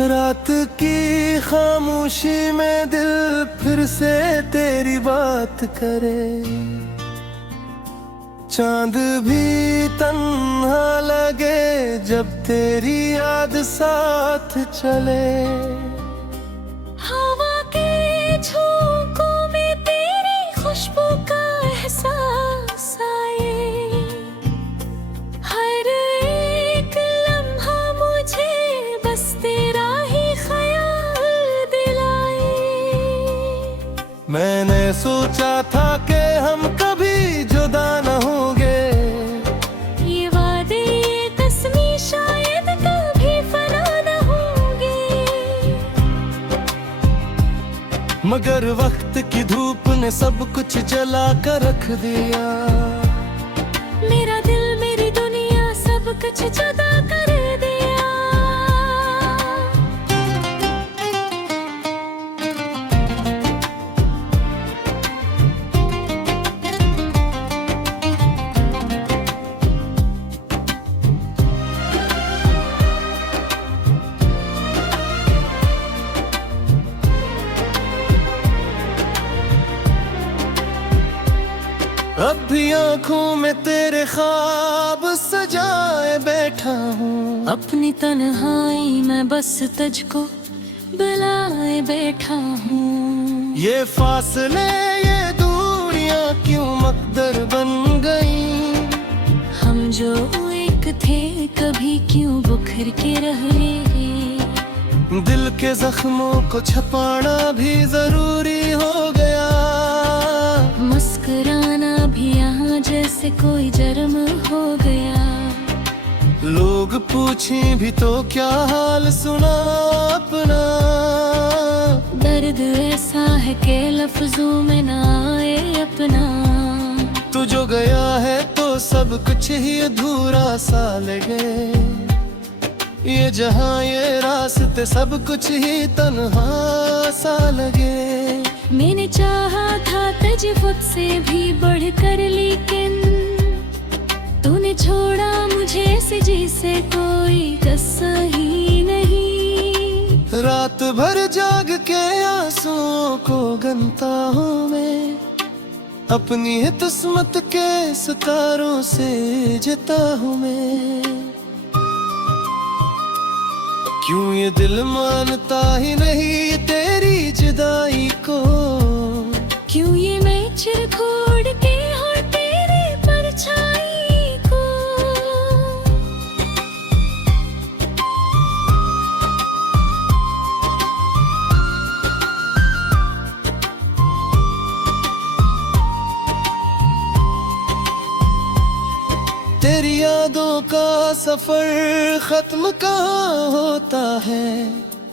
रात की खामोशी में दिल फिर से तेरी बात करे, चांद भी तन्हा लगे जब तेरी याद साथ चले। हवा के झोंकों में तेरी खुशबू का एहसास आए, हर एक लम्हा मुझे बस तेरा ही ख्याल दिलाए। मैंने सोचा था कि हम कभी जुदा न होंगे, ये वादे ये तस्वीर शायद कभी फना न होंगे, मगर वक्त की धूप ने सब कुछ जला कर रख दिया। मेरा दिल मेरी दुनिया सब कुछ जुदा कर दिया। अब भी आँखों में तेरे ख्वाब सजाए बैठा हूँ, अपनी तन्हाई में बस तुझको बुलाए बैठा हूँ। ये फासले ये दूरियां क्यों मकदर बन गई, हम जो एक थे कभी क्यों बिखर के रह गए। दिल के जख्मों को छपाना भी जरूरी हो गया, मुस्कुराना भी यहाँ जैसे कोई जर्म हो गया। लोग पूछें भी तो क्या हाल सुना अपना, दर्द ऐसा है कि लफ्जों में ना आए अपना। तू जो गया है तो सब कुछ ही अधूरा सा लगे, ये जहां ये रास्ते सब कुछ ही तन्हा सा लगे। मैंने चाहा था तुझे खुद से भी बढ़कर, लेकिन तूने छोड़ा मुझे ऐसे जैसे कोई कस्सा ही नहीं। रात भर जाग के आंसुओं को गनता हूँ मैं, अपनी है किस्मत के सितारों से जीता हूँ मैं। क्यों ये दिल मानता ही नहीं तेरी जुदाई को, क्यों ये मैं चिर खोड़ के हूँ तेरे परछाई को। तेरी यादों का सफर खत्म कहाँ होता है,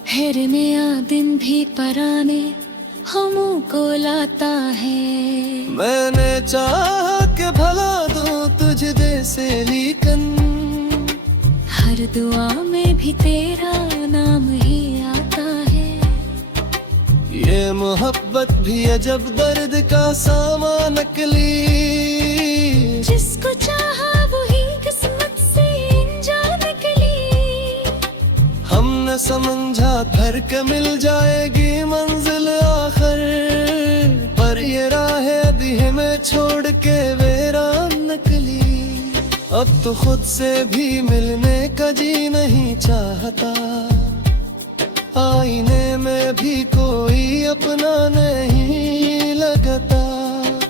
हेर में दिन भी पराने हमों को लाता है। मैंने चाहा कि भला दूं तुझ जैसे, लेकिन हर दुआ में भी तेरा नाम ही आता है। ये मोहब्बत भी अजब दर्द का सामान नकली, जिसको चाहा वही किस्मत से इंजान निकली। हमने समझा घर के मिल जाएगी मंजिल आखिर, पर ये राह अभी में छोड़ के वीरान निकली। अब तो खुद से भी मिलने का जी नहीं चाहता, आईने में भी कोई अपना नहीं लगता।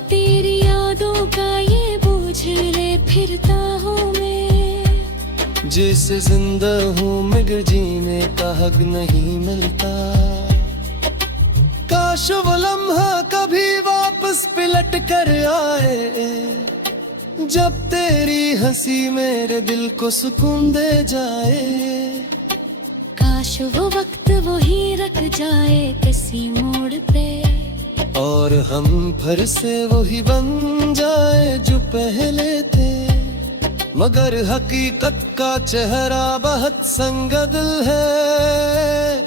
तेरी यादों का ये बोझ ले फिरता हूँ मैं, जिससे जिंदा हूँ मगर जीने का हक नहीं मिलता। काश वो लम्हा कभी वापस पलट कर आए, जब तेरी हंसी मेरे दिल को सुकून दे जाए। काश वो वक्त वही रख जाए किसी मोड़ पे, और हम फिर से वही बन जाए जो पहले थे। मगर हकीकत का चेहरा बहुत संगदिल है,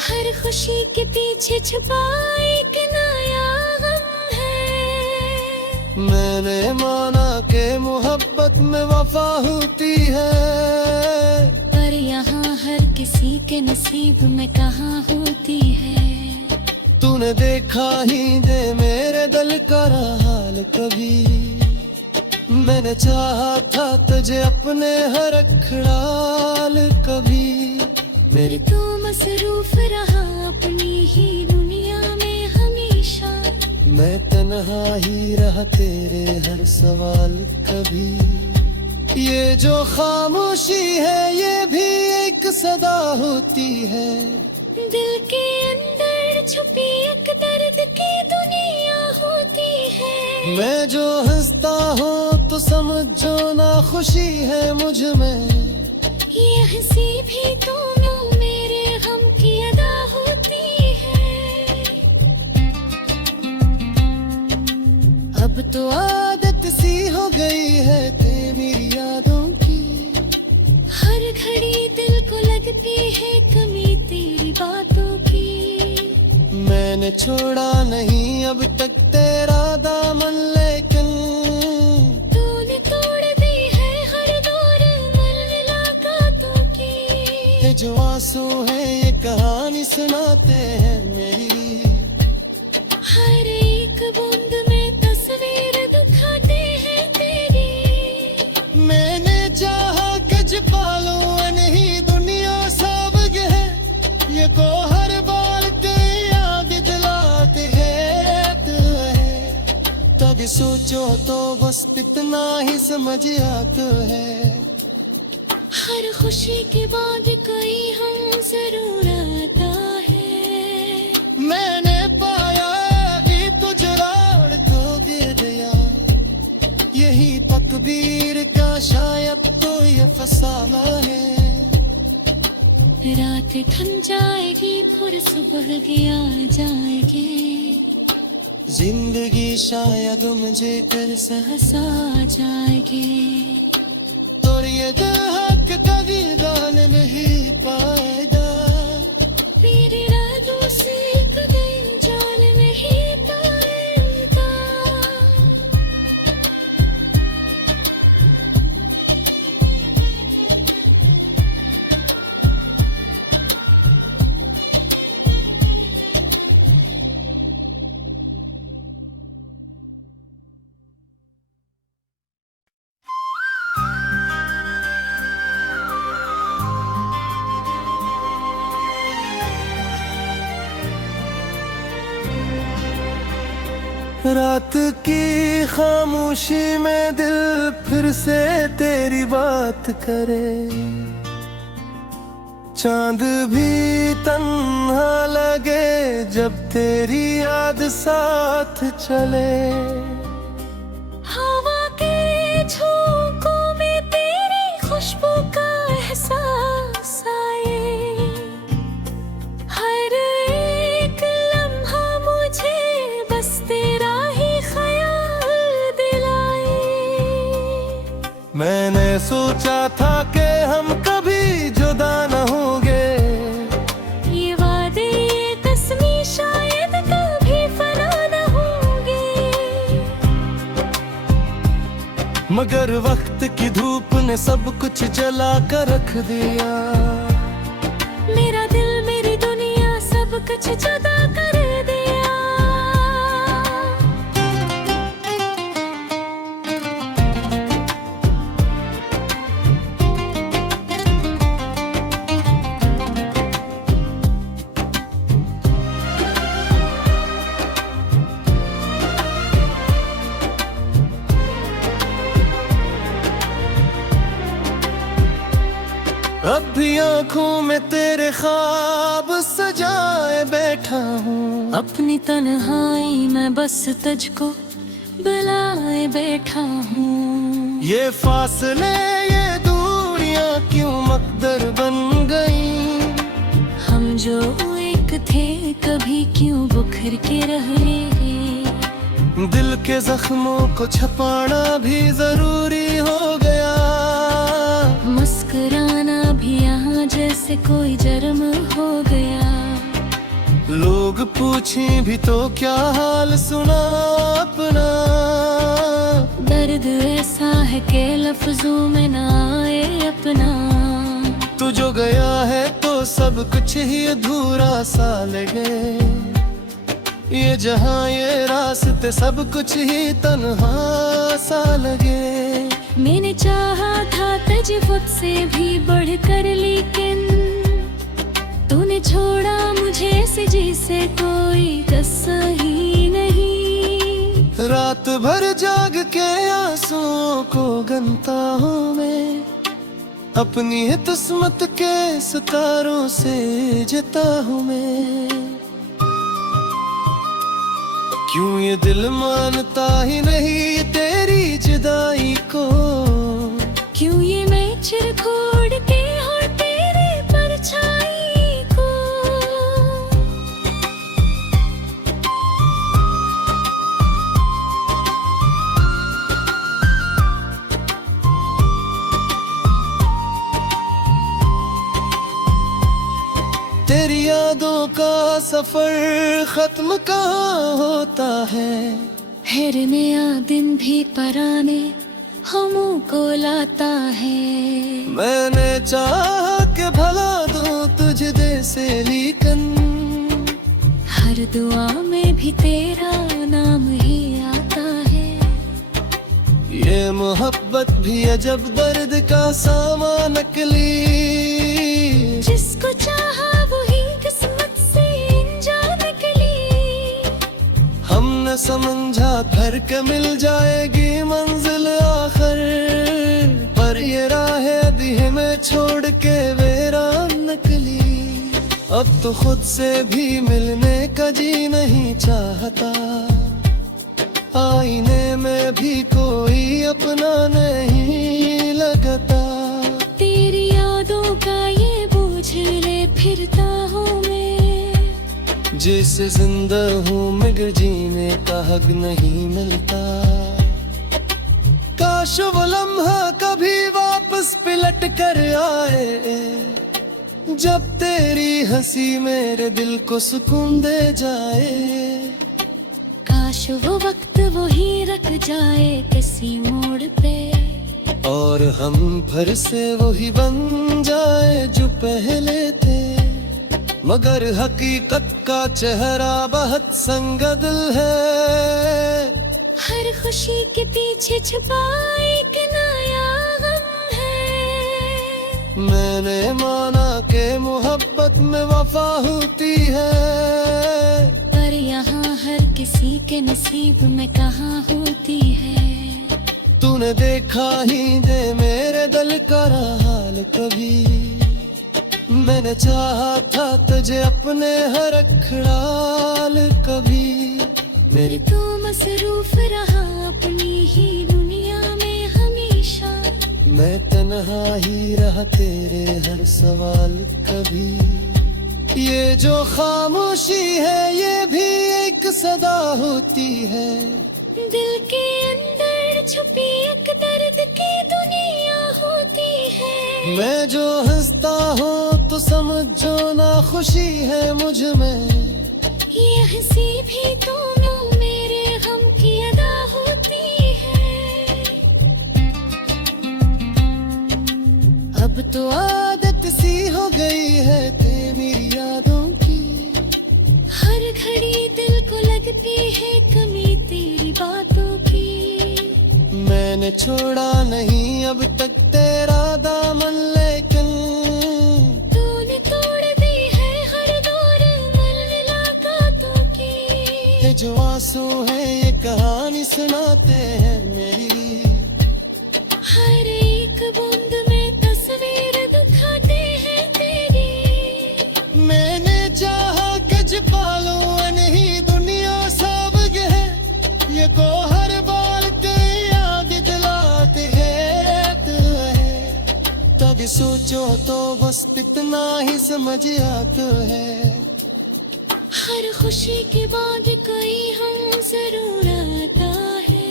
हर खुशी के पीछे छुपा एक नया गम है। मैंने माना कि मोहब्बत में वफा होती है, पर यहाँ हर किसी के नसीब में कहाँ होती है। तूने देखा ही दे मेरे दिल का हाल कभी, मैंने चाहा था तुझे अपने हर ख्याल कभी। मेरी तू मसरूफ रहा अपनी ही दुनिया में हमेशा, मैं तन्हा ही रहा तेरे हर सवाल कभी। ये जो खामोशी है ये भी एक सदा होती है, दिल के अंदर छुपी एक दर्द की दुनिया होती है। मैं जो हंसता हूँ तो समझो ना खुशी है मुझ में, ये हंसी भी दोनों मेरे गम की अदा होती है। अब तो आदत सी हो गई है तेरी यादों की, हर घड़ी दिल को लगती है कमी तेरी बातों की। मैंने छोड़ा नहीं अब तक तेरा दामन, लेकिन तूने तोड़ दी है हर दौर मुलाकातों की। ये जो आंसू है ये कहानी सुनाते हैं मेरी, हर एक बूंद में तस्वीर दिखाते हैं तेरी। मैंने चाहा कज पालू नहीं दुनिया साबग है, ये को हर बार तेरी याद दिलाते हैं तब सोचो तो बस इतना ही समझ आता है। हर खुशी के बाद कोई हम जरूर आता है। मैंने पाया कि तुझे राड़ तो दे दिया, यही तकदीर का शायद तो ये फसाना है। रात थम जाएगी फिर सुबह गया जाएगी, जिंदगी शायद मुझे कर हंसा जाएगी। और ये हक कभी दान नहीं पाएगा, मेरे रातों से कभी जान नहीं पाएगा। रात की खामोशी में दिल फिर से तेरी बात करे, चांद भी तन्हा लगे जब तेरी याद साथ चले। हवा के झोंकों में तेरी खुशबू का एहसास आए, हर एक लम्हा मुझे बस तेरा ही ख्याल दिलाए। मैंने सोचा था कि हम कभी जुदा न होंगे, ये वादे ये तस्वीर शायद कभी फना न होंगे। मगर वक्त की धूप ने सब कुछ जला कर रख दिया, मेरा दिल मेरी दुनिया सब कुछ जुदा कर दिया। अब भी आँखों में तेरे ख्वाब सजाए बैठा हूँ, अपनी तन्हाई में बस तुझको बुलाए बैठा हूँ। ये फासले ये दूरियां क्यों मकदर बन गई, हम जो एक थे कभी क्यों बिखर के रह गए। दिल के जख्मों को छपाना भी जरूरी हो गया, मुस्कुराना भी यहाँ जैसे कोई जर्म हो गया। लोग पूछें भी तो क्या हाल सुना अपना, दर्द ऐसा है कि लफ्जों में ना आए अपना। तू जो गया है तो सब कुछ ही अधूरा सा लगे। ये जहां ये रास्ते सब कुछ ही तन्हा सा लगे। मैंने चाहा था तुझे खुद से भी बढ़कर, लेकिन तूने छोड़ा मुझे ऐसे जैसे कोई कस्सा ही नहीं। रात भर जाग के आंसुओं को गनता हूँ मैं, अपनी है किस्मत के सितारों से जीता हूँ मैं। क्यों ये दिल मानता ही नहीं तेरी जुदाई को, क्यों ये मैं चिर खोड़ के और तेरे परछाई को। तेरी यादों का सफर खत्म कहाँ होता है। फिर नया दिन भी पराने हमों को लाता है। मैंने चाहा कि भला दूं तुझे से, लेकिन हर दुआ में भी तेरा नाम ही आता है। ये मोहब्बत भी अजब दर्द का सामान नकली, जिसको चाहा वही किस्मत से इंजा निकली। हमने समझा घर के मिल जाएगी मंजिल आखिर, पर ये राह अधीह में छोड़ के वीरान निकली। अब तो खुद से भी मिलने का जी नहीं चाहता, आईने में भी कोई अपना नहीं लगता। तेरी यादों का ये बोझ ले फिरता हूँ मैं, जिससे जिंदा हूँ मगर जीने का हक नहीं मिलता। काश वो लम्हा कभी वापस पलट कर आए, जब तेरी हंसी मेरे दिल को सुकून दे जाए। काश वो वक्त वही रख जाए किसी मोड़ पे, और हम फिर से वही बन जाए जो पहले थे। मगर हकीकत का चेहरा बहुत संगदिल है, हर खुशी के पीछे छुपा एक नया गम है। मैंने माना कि मोहब्बत में वफा होती है, पर यहाँ हर किसी के नसीब में कहाँ होती है। तूने देखा ही दे मेरे दिल का हाल कभी, मैंने चाहा था तुझे अपने हर खड़ाल कभी। मेरी तू मसरूफ रहा अपनी ही दुनिया में हमेशा, मैं तन्हा ही रहा तेरे हर सवाल कभी। ये जो खामोशी है ये भी एक सदा होती है, दिल के अंदर छुपी एक दर्द की दुनिया होती है। मैं जो हंसता हूँ तो समझो ना खुशी है मुझ में, ये हंसी भी दोनों मेरे गम की अदा होती है। अब तो आदत सी हो गई है तेरी यादों की, हर घड़ी दिल को लगती है कमी तेरी बातों की। मैंने छोड़ा नहीं अब तक तेरा दामन, लेकिन तूने तोड़ दी है हर दौर मुलाकातों की। ये जो आंसू है ये कहानी सुनाते हैं मेरी, हर एक बूंद में तस्वीर दिखाते हैं तेरी। मैंने चाहा कि छुपा लूं नहीं दुनिया सब है, ये को हर बार तेरी याद दिलाते हैं तब सोचो तो बस इतना ही समझ आता है। हर खुशी के बाद कोई हम जरूर आता है।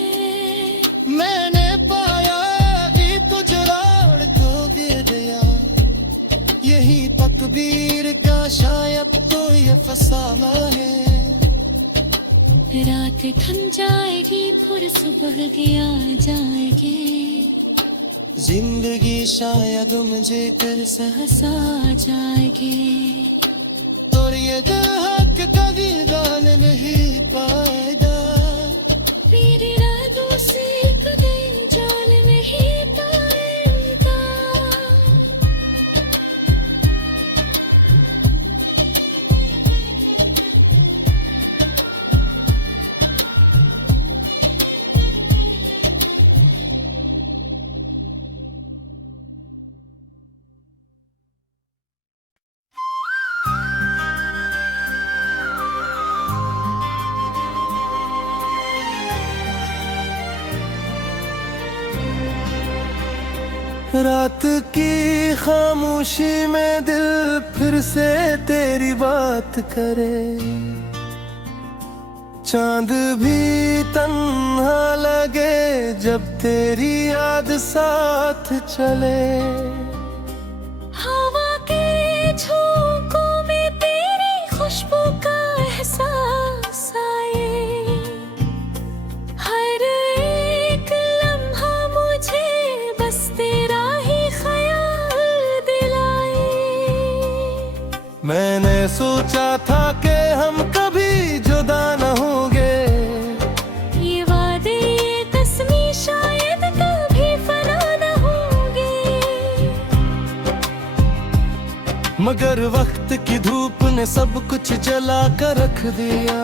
मैंने पाया कि तुझे राड़ को दे दिया, यही तकदीर का शायद तो ये फसाना है। रात थम जाएगी फिर सुबह की आ जाएगी, जिंदगी शायद मुझे कर सहसा जाएगी और ये हक कभी दान नहीं पाएगा। मेरे रातों से कभी जान नहीं पाएगा। रात की खामोशी में दिल फिर से तेरी बात करे, चांद भी तन्हा लगे जब तेरी याद साथ चले। हवा के झोंकों में तेरी खुशबू का एहसास आए, हर एक लम्हा मुझे बस तेरा ही ख्याल दिलाए। मैंने सोचा था कि हम कभी जुदा न होंगे, ये वादे ये तस्वीर शायद कभी फना न होंगे। मगर वक्त की धूप ने सब कुछ जला कर रख दिया।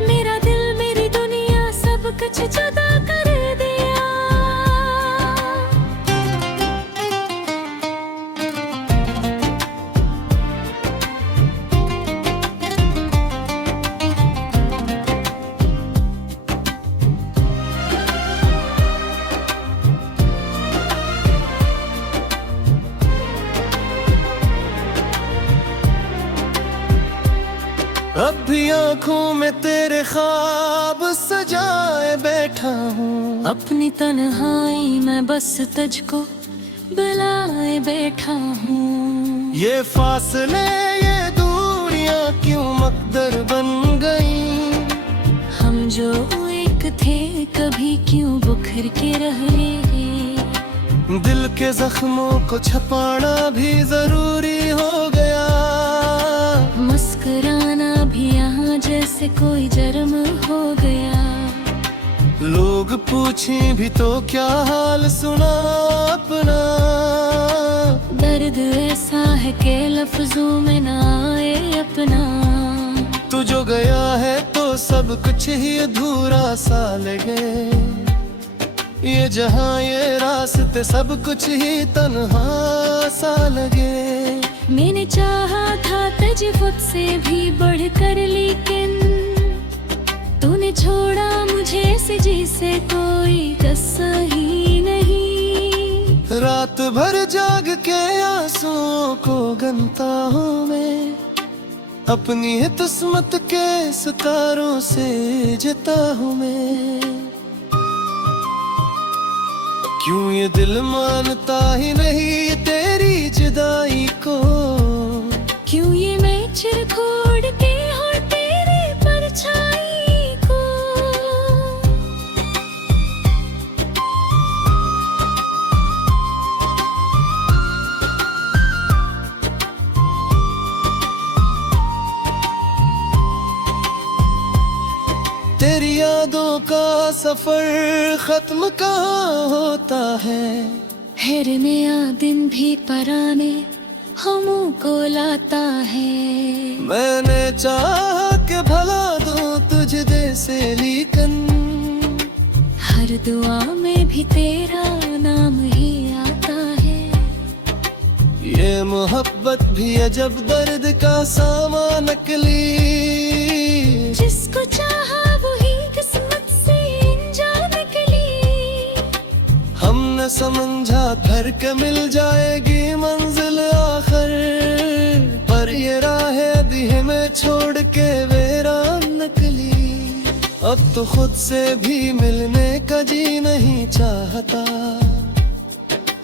मेरा दिल मेरी दुनिया सब कुछ जुदा कर दिया। अब भी आँखों में तेरे ख्वाब सजाए बैठा हूँ, अपनी तन्हाई में बस तुझको बुलाए बैठा हूँ। ये फासले ये दूरियां क्यों मकदर बन गई। हम जो एक थे कभी क्यों बिखर के रह गए। दिल के जख्मों को छपाना भी जरूरी हो गया। मुस्कुराना भी यहाँ जैसे कोई जर्म हो गया। लोग पूछें भी तो क्या हाल सुना अपना। दर्द ऐसा है कि लफ्जों में ना आए अपना। तू जो गया है तो सब कुछ ही अधूरा सा लगे। ये जहां ये रास्ते सब कुछ ही तन्हा सा लगे। मैंने चाहा था तुझे खुद से भी बढ़कर, लेकिन तूने छोड़ा मुझे ऐसे जैसे कोई कसा ही नहीं। रात भर जाग के आंसुओं को गनता हूँ मैं, अपनी है किस्मत के सितारों से जीता हूँ मैं। क्यों ये दिल मानता ही नहीं तेरी जुदाई को। क्यों ये मैं चिर खोड़ के और तेरे परछाई को। तेरी यादों का सफर खत्म कहाँ होता है। फिर नया दिन भी पराने हमों को लाता है। मैंने चाहा कि भला दूं तुझ जैसे, लेकिन हर दुआ में भी तेरा नाम ही आता है। ये मोहब्बत भी अजब दर्द का सामान नकली। जिसको चाहा वही किस्मत से इंजान निकली। हमने समझा घर के मिल जाएगी मंजिल आखिर, पर ये राह अभी में छोड़ के वीरान निकली। अब तो खुद से भी मिलने का जी नहीं चाहता।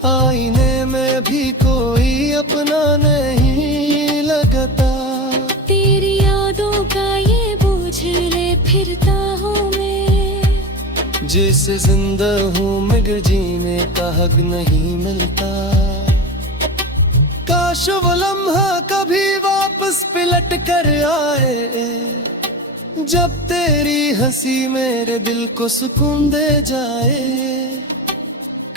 आईने में भी कोई अपना नहीं लगता। तेरी यादों का ये बोझ ले फिरता हूँ मैं। जिससे जिंदा हूँ मगर जीने का हक नहीं मिलता। काश वो लम्हा कभी वापस पलट कर आए, जब तेरी हंसी मेरे दिल को सुकून दे जाए।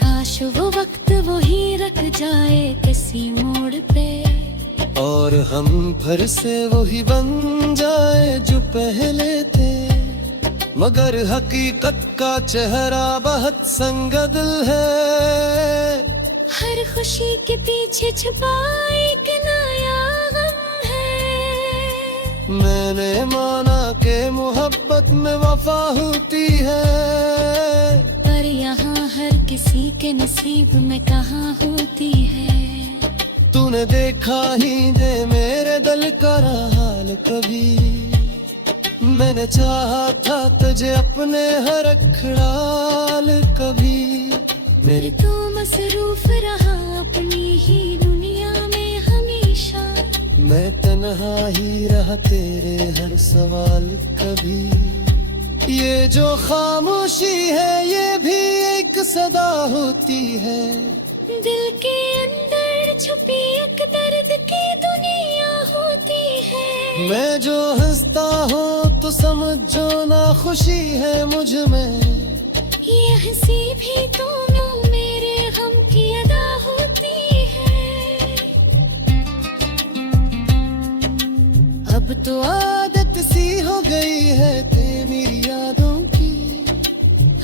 काश वो वक्त वो ही रख जाए किसी मोड़ पे, और हम फिर से वही बन जाए जो पहले थे। मगर हकीकत का चेहरा बहुत संगदल है, हर खुशी के पीछे छुपा एक नया गम है। मैंने माना कि मोहब्बत में वफा होती है, पर यहाँ हर किसी के नसीब में कहाँ होती है। तूने देखा ही दे मेरे दिल का हाल कभी, मैंने चाहा था तुझे अपने हर ख्याल कभी। मेरी तू मसरूफ रहा अपनी ही दुनिया में हमेशा, मैं तन्हा ही रहा तेरे हर सवाल कभी। ये जो खामोशी है ये भी एक सदा होती है, दिल के अंदर छुपी एक दर्द की दुनिया होती है। मैं जो हंसता हूँ तो समझो ना खुशी है मुझ में, ये हंसी भी दोनों मेरे गम की अदा होती है। अब तो आदत सी हो गई है तेरी यादों की,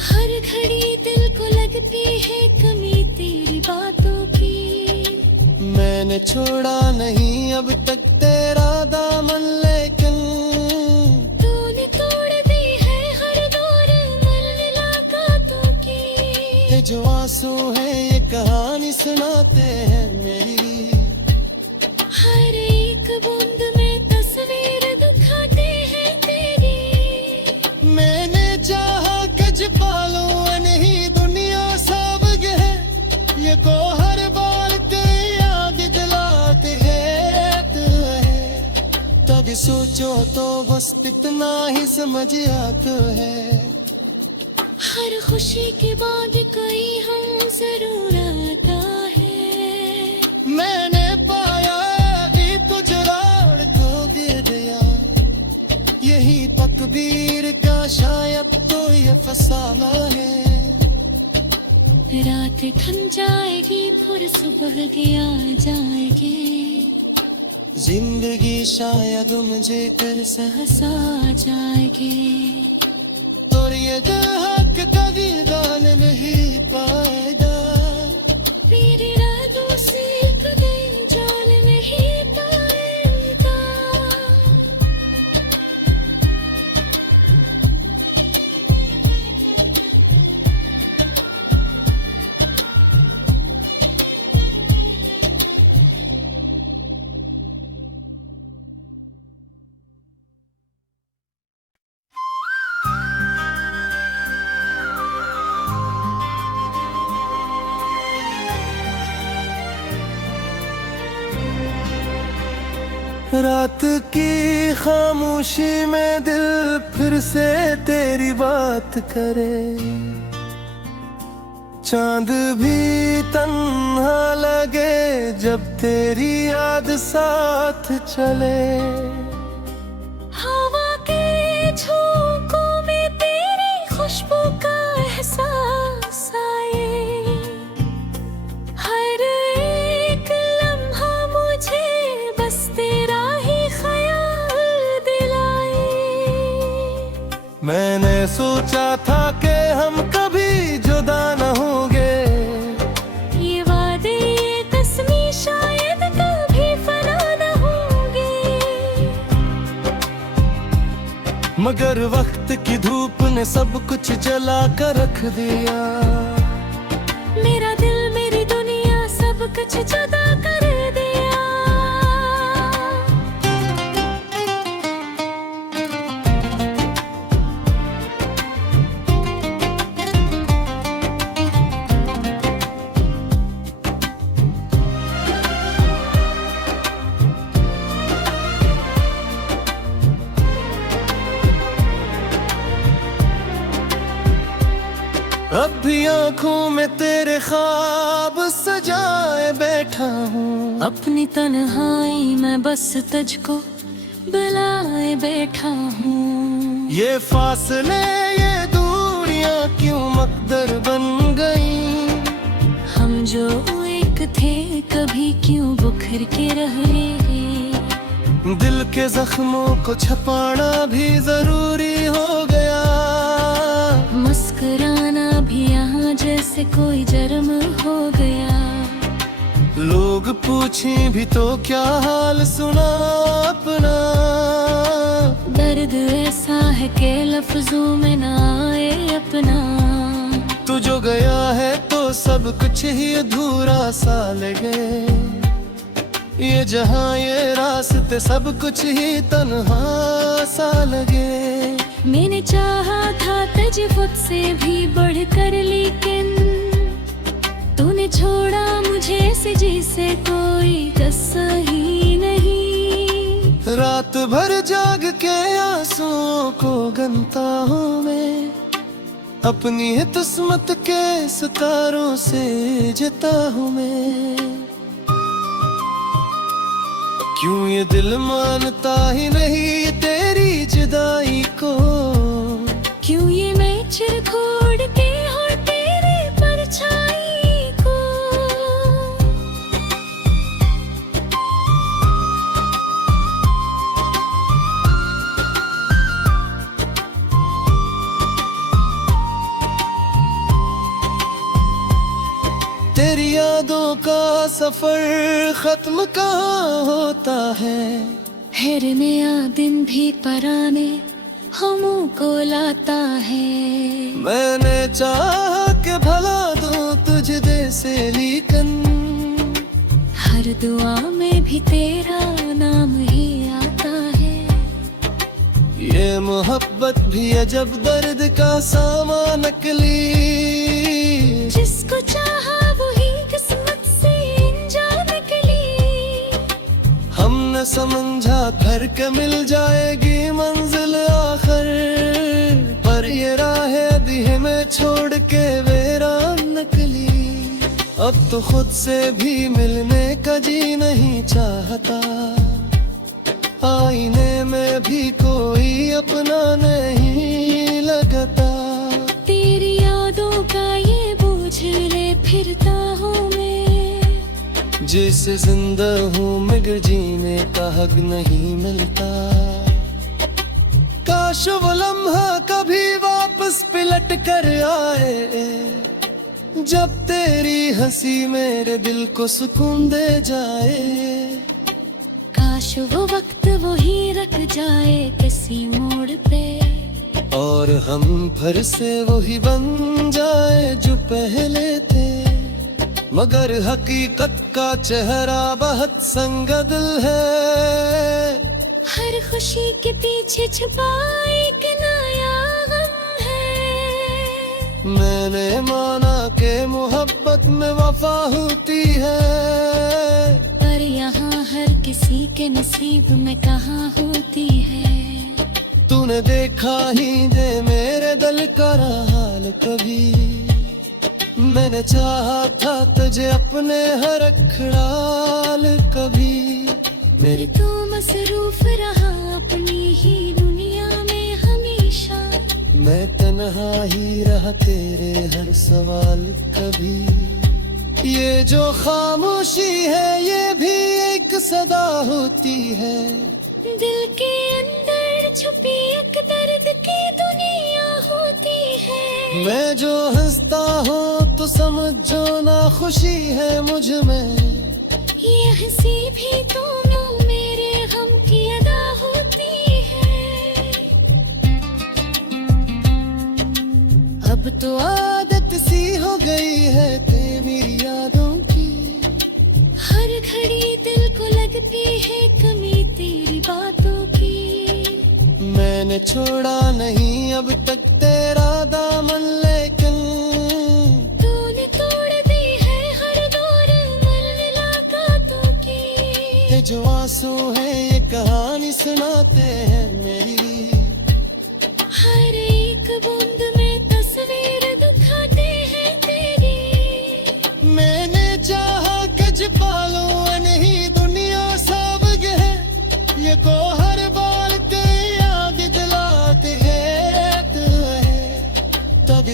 हर घड़ी दिल को लगती है कमी तेरी बातों की। मैंने छोड़ा नहीं अब तक तेरा दामन, लेकिन तूने तोड़ दी है हर दौर मुलाकातों की। ये जो आंसू है ये कहानी सुनाते हैं मेरी, हर एक बूंद में तस्वीर दिखाते हैं तेरी। मैंने चाहा कज पालू नहीं दुनिया साबग है, ये को हर बार तेरी याद दिलाते हैं। तब सोचो तो बस इतना ही समझ आता है, हर खुशी के बाद कोई हम जरूर आता है। मैंने पाया कि तुझराड़ को दे दिया, यही तकदीर का शायद तो ये फसाना है। रात थम जाएगी फिर सुबह गया जाएगी, जिंदगी शायद मुझे कर हंसा जाएगी। और ये हक कभी दान नहीं पाएगा, मेरे रातों से कभी जान नहीं पाएगा। रात की खामोशी में दिल फिर से तेरी बात करे, चांद भी तन्हा लगे जब तेरी याद साथ चले। हवा के झोंकों में तेरी खुशबू का एहसास आए, हर एक लम्हा मुझे बस तेरा ही ख्याल दिलाए। मैंने सोचा था कि हम कभी जुदा न होंगे, ये वादे ये तस्वीर शायद कभी फना न होंगे। मगर वक्त की धूप ने सब कुछ जला कर रख दिया। मेरा दिल मेरी दुनिया सब कुछ जुदा कर दिया। अब भी आंखों में तेरे ख्वाब सजाए बैठा हूँ। अपनी तन्हाई में बस तुझको बुलाए बैठा हूँ। ये फासले ये दूरियां क्यों मकदर बन गई। हम जो एक थे कभी क्यों बिखर के रह गए। दिल के जख्मों को छपाना भी जरूरी हो गया। मुस्कुराना भी यहाँ जैसे कोई जर्म हो गया। लोग पूछें भी तो क्या हाल सुना अपना। दर्द ऐसा है कि लफ्जों में ना आए अपना। तू जो गया है तो सब कुछ ही अधूरा सा लगे। ये जहां ये रास्ते सब कुछ ही तन्हा सा लगे। मैंने चाहा था तुझे खुद से भी बढ़कर, लेकिन तूने छोड़ा मुझे ऐसे जैसे कोई कस्सा ही नहीं। रात भर जाग के आंसुओं को गनता हूँ मैं। अपनी है किस्मत के सितारों से जीता हूँ मैं। क्यों ये दिल मानता ही नहीं तेरी जुदाई को। क्यों ये मैं चिर खोड़ती हूँ तेरे परछाई को। तेरी यादों का सफर खत्म कहाँ होता है। फिर नया दिन भी पराने हमों को लाता है। मैंने चाहा कि भला दूं तुझे से लेकिन हर दुआ में भी तेरा नाम ही आता है। ये मोहब्बत भी अजब दर्द का सामान नकली। जिसको चाहा वही किस्मत से इंजान निकली। हमने समझा घर के मिल जाएगी मंजिल आखिर, पर ये राह अधीह में छोड़ के वीरान निकली। अब तो खुद से भी मिलने का जी नहीं चाहता। आईने में भी कोई अपना नहीं लगता। तेरी यादों का ये बोझ ले फिरता हूँ मैं। जिससे जिंदा हूँ मगर जीने का हक नहीं मिलता। काश वो लम्हा कभी वापस पलट कर आए, जब तेरी हंसी मेरे दिल को सुकून दे जाए। काश वो वक्त वही रख जाए किसी मोड़ पे, और हम फिर से वही बन जाए जो पहले थे। मगर हकीकत का चेहरा बहुत संगदिल है। हर खुशी के पीछे छुपा एक नया गम है। मैंने माना कि मोहब्बत में वफा होती है, पर यहाँ हर किसी के नसीब में कहाँ होती है। तूने देखा ही दे मेरे दिल का हाल कभी। मैंने चाहा था तुझे अपने हर ख्याल कभी। मेरी तू मसरूफ रहा अपनी ही दुनिया में हमेशा। मैं तन्हा ही रहा तेरे हर सवाल कभी। ये जो खामोशी है ये भी एक सदा होती है। दिल के अंदर छुपी एक दर्द की दुनिया होती है। मैं जो हंसता हूँ तो समझो ना खुशी है मुझ में। ये हंसी भी दोनों मेरे गम की अदा होती है। अब तो आदत सी हो गई है तेरी यादों की। हर घड़ी दिल को लगती है कमी तेरी बातों की। मैंने छोड़ा नहीं अब तक तेरा दामन, लेकिन तूने तोड़ दी है हर दौर मुलाकातों की। ये जो आंसू है ये कहानी सुनाते हैं मेरी। हर एक बूंद में तस्वीर दिखाते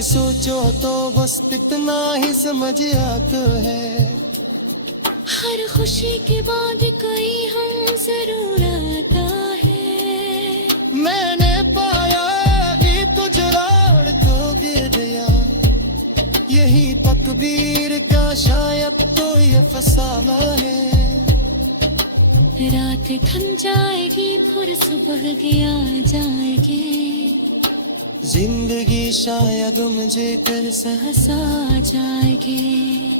के सोचो तो बस इतना ही समझ आता है। हर खुशी के बाद कोई हम जरूर आता है। मैंने पाया कि तुझ राड़ तो गिर गया, यही तकदीर का शायद तो ये फसाना है। रात थम जाएगी फिर सुबह गया जाएगी, जिंदगी शायद मुझे कर सहसा जाएगी।